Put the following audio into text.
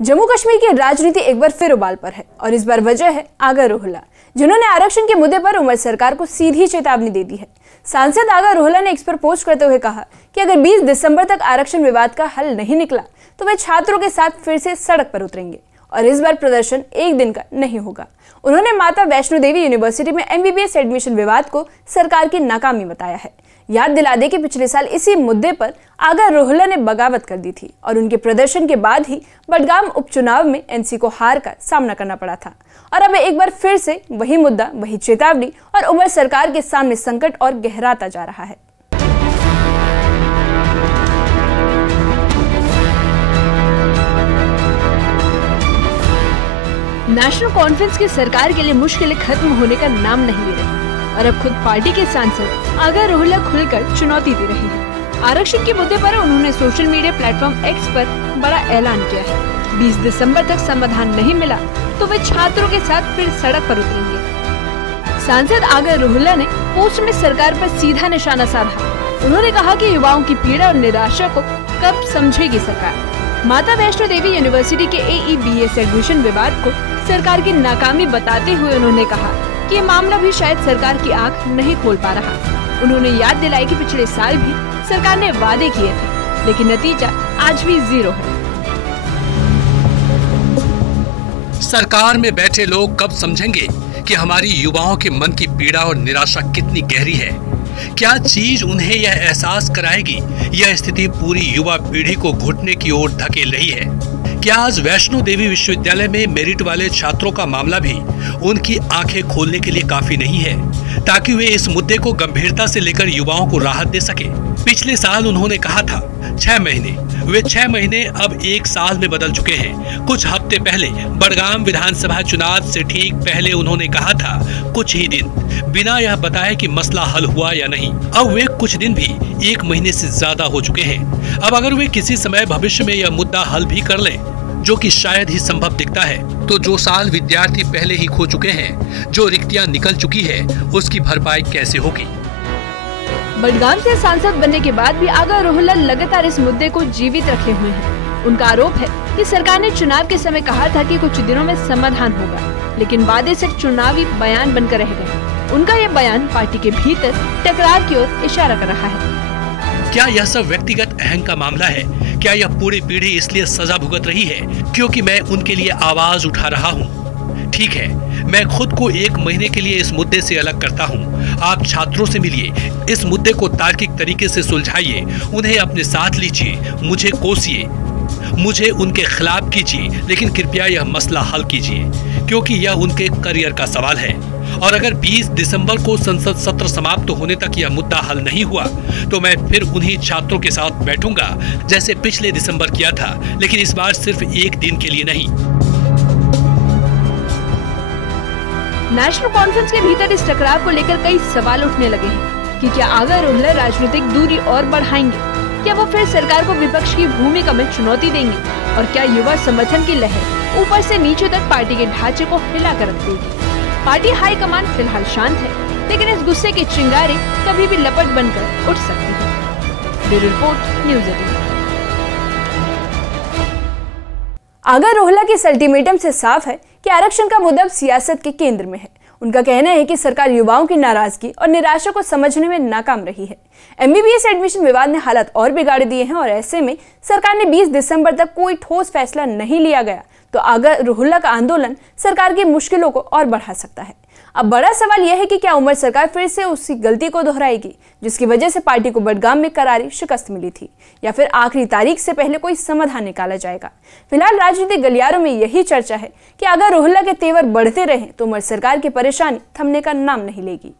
जम्मू कश्मीर की राजनीति एक बार फिर उबाल पर है और इस बार वजह है आगा रोहिल्ला, जिन्होंने आरक्षण के मुद्दे पर उमर सरकार को सीधी चेतावनी दे दी है। सांसद आगा रोहिल्ला ने एक्स पर पोस्ट करते हुए कहा कि अगर 20 दिसंबर तक आरक्षण विवाद का हल नहीं निकला तो वे छात्रों के साथ फिर से सड़क पर उतरेंगे और इस बार प्रदर्शन एक दिन का नहीं होगा। उन्होंने माता वैष्णो देवी यूनिवर्सिटी में MBBS एडमिशन विवाद को सरकार की नाकामी बताया है। याद दिला दे कि पिछले साल इसी मुद्दे पर आगा रोहिल्ला ने बगावत कर दी थी और उनके प्रदर्शन के बाद ही बडगाम उपचुनाव में NC को हार का सामना करना पड़ा था। और अब एक बार फिर से वही मुद्दा, वही चेतावनी और उमर सरकार के सामने संकट और गहराता जा रहा है। नेशनल कॉन्फ्रेंस की सरकार के लिए मुश्किलें खत्म होने का नाम नहीं ले रही और अब खुद पार्टी के सांसद आगा रोहिल्ला खुलकर चुनौती दे रहे हैं। आरक्षण के मुद्दे पर उन्होंने सोशल मीडिया प्लेटफॉर्म X पर बड़ा ऐलान किया है। 20 दिसंबर तक समाधान नहीं मिला तो वे छात्रों के साथ फिर सड़क पर उतरेंगे। सांसद आगा रोहिल्ला ने पोस्ट में सरकार पर सीधा निशाना साधा। उन्होंने कहा कि युवाओं की पीड़ा और निराशा को कब समझेगी सरकार। माता वैष्णो देवी यूनिवर्सिटी के AEBS एडमिशन विवाद को सरकार की नाकामी बताते हुए उन्होंने कहा कि ये मामला भी शायद सरकार की आंख नहीं खोल पा रहा। उन्होंने याद दिलाई कि पिछले साल भी सरकार ने वादे किए थे, लेकिन नतीजा आज भी 0 है। सरकार में बैठे लोग कब समझेंगे कि हमारी युवाओं के मन की पीड़ा और निराशा कितनी गहरी है। क्या चीज उन्हें यह एहसास कराएगी? यह स्थिति पूरी युवा पीढ़ी को घुटने की ओर धकेल रही है। क्या आज वैष्णो देवी विश्वविद्यालय में मेरिट वाले छात्रों का मामला भी उनकी आंखें खोलने के लिए काफी नहीं है, ताकि वे इस मुद्दे को गंभीरता से लेकर युवाओं को राहत दे सके? पिछले साल उन्होंने कहा था 6 महीने, वे 6 महीने अब 1 साल में बदल चुके हैं। कुछ हफ्ते पहले बडगाम विधानसभा चुनाव से ठीक पहले उन्होंने कहा था कुछ ही दिन, बिना यह बताए कि मसला हल हुआ या नहीं। अब वे कुछ दिन भी 1 महीने से ज्यादा हो चुके हैं। अब अगर वे किसी समय भविष्य में यह मुद्दा हल भी कर लें, जो कि शायद ही संभव दिखता है, तो जो साल विद्यार्थी पहले ही खो चुके हैं, जो रिक्तियां निकल चुकी है, उसकी भरपाई कैसे होगी? बडगाम से सांसद बनने के बाद भी आगा रोहिल्ला लगातार इस मुद्दे को जीवित रखे हुए हैं। उनका आरोप है कि सरकार ने चुनाव के समय कहा था कि कुछ दिनों में समाधान होगा, लेकिन वादे सिर्फ चुनावी बयान बनकर रह गए। उनका ये बयान पार्टी के भीतर टकरार की ओर इशारा कर रहा है। क्या यह सब व्यक्तिगत अहंकार का मामला है? क्या यह पूरी पीढ़ी इसलिए सजा भुगत रही है क्योंकि मैं उनके लिए आवाज उठा रहा हूँ? ठीक है, मैं खुद को 1 महीने के लिए इस मुद्दे से अलग करता हूँ। आप छात्रों से मिलिए, इस मुद्दे को तार्किक तरीके से सुलझाइए, उन्हें अपने साथ लीजिए, मुझे कोसिए, मुझे उनके खिलाफ कीजिए, लेकिन कृपया यह मसला हल कीजिए क्योंकि यह उनके करियर का सवाल है। और अगर 20 दिसंबर को संसद सत्र समाप्त होने तक यह मुद्दा हल नहीं हुआ तो मैं फिर उन्हीं छात्रों के साथ बैठूंगा जैसे पिछले दिसंबर किया था, लेकिन इस बार सिर्फ 1 दिन के लिए नहीं। नेशनल कॉन्फ्रेंस के भीतर इस टकराव को लेकर कई सवाल उठने लगे हैं कि क्या आगा रोहिल्ला राजनीतिक दूरी और बढ़ाएंगे? क्या वो फिर सरकार को विपक्ष की भूमिका में चुनौती देंगे? और क्या युवा समर्थन की लहर ऊपर से नीचे तक पार्टी के ढांचे को हिलाकर रख देगी? पार्टी हाईकमान फिलहाल शांत है, लेकिन इस गुस्से की चिंगारी कभी भी लपट बनकर उठ सकती है। Bureau report, news 18। आगा रोहिल्ला के इस अल्टीमेटम से साफ है कि आरक्षण का मुद्दा सियासत के केंद्र में है। उनका कहना है कि सरकार युवाओं की नाराजगी और निराशा को समझने में नाकाम रही है। MBBS एडमिशन विवाद ने हालात और बिगाड़ दिए हैं और ऐसे में सरकार ने 20 दिसंबर तक कोई ठोस फैसला नहीं लिया गया तो आगा रोहिल्ला का आंदोलन सरकार की मुश्किलों को और बढ़ा सकता है। अब बड़ा सवाल यह है कि क्या उमर सरकार फिर से उसी गलती को दोहराएगी जिसकी वजह से पार्टी को बडगाम में करारी शिकस्त मिली थी, या फिर आखिरी तारीख से पहले कोई समाधान निकाला जाएगा। फिलहाल राजनीतिक गलियारों में यही चर्चा है कि आगा रोहिल्ला के तेवर बढ़ते रहे तो उमर सरकार की परेशानी थमने का नाम नहीं लेगी।